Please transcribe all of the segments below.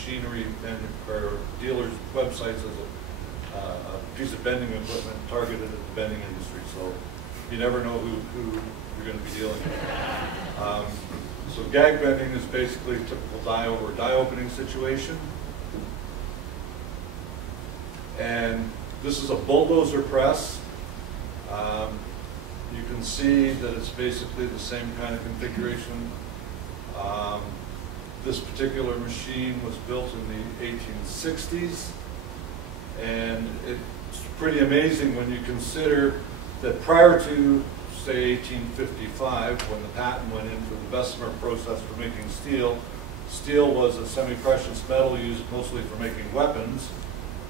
machinery and or dealers' websites as a piece of bending equipment targeted at the bending industry. So you never know who you're going to be dealing with. So gag bending is basically a typical die over die opening situation. And this is a bulldozer press. You can see that it's basically the same kind of configuration. This particular machine was built in the 1860s, and it's pretty amazing when you consider that prior to, say, 1855, when the patent went in for the Bessemer process for making steel, steel was a semi-precious metal used mostly for making weapons,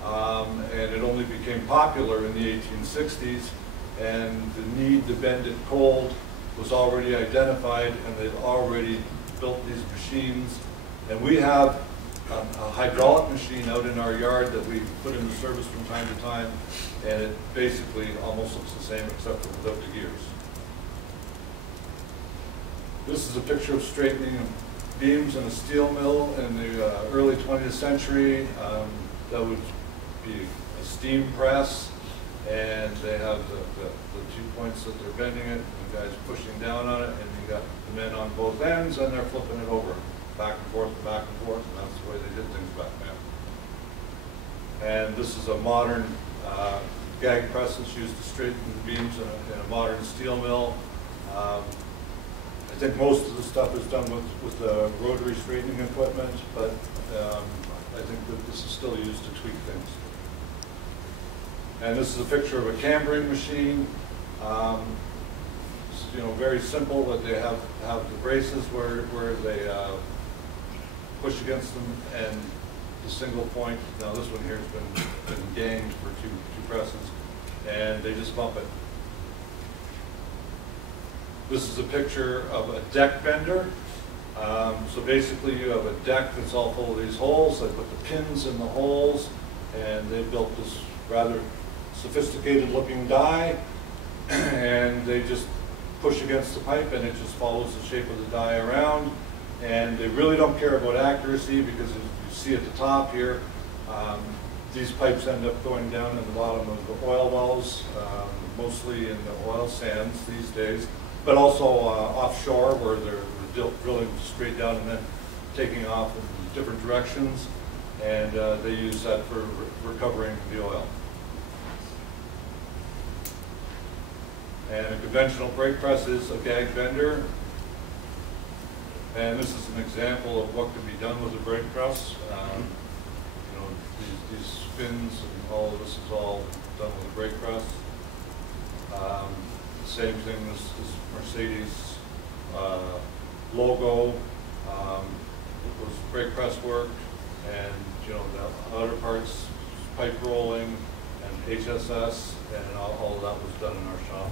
and it only became popular in the 1860s, and the need to bend it cold was already identified, and they'd already built these machines. And we have a hydraulic machine out in our yard that we put into service from time to time, and it basically almost looks the same except for without the gears. This is a picture of straightening beams in a steel mill in the early 20th century. That would be a steam press, and they have the 2 points that they're bending it, and the guy's pushing down on it, and you got the men on both ends, and they're flipping it over, back and forth, and that's the way they did things back then. And this is a modern gag press that's used to straighten the beams in a modern steel mill. I think most of the stuff is done with the rotary straightening equipment, but I think that this is still used to tweak things. And this is a picture of a cambering machine. It's, very simple, that they have the braces where they push against them, and the single point. Now this one here has been ganged for two presses, and they just bump it. This is a picture of a deck bender. So basically you have a deck that's all full of these holes. They put the pins in the holes, and they built this rather sophisticated looking die, and they just push against the pipe, and it just follows the shape of the die around. And they really don't care about accuracy, because as you see at the top here, these pipes end up going down in the bottom of the oil wells, mostly in the oil sands these days, but also offshore, where they're drilling straight down and then taking off in different directions, and they use that for recovering the oil. And a conventional brake press is a gag bender. And this is an example of what can be done with a brake press. These spins and all of this is all done with a brake press. Same thing, this Mercedes logo was brake press work, and the other parts, pipe rolling and HSS, and all of that was done in our shop.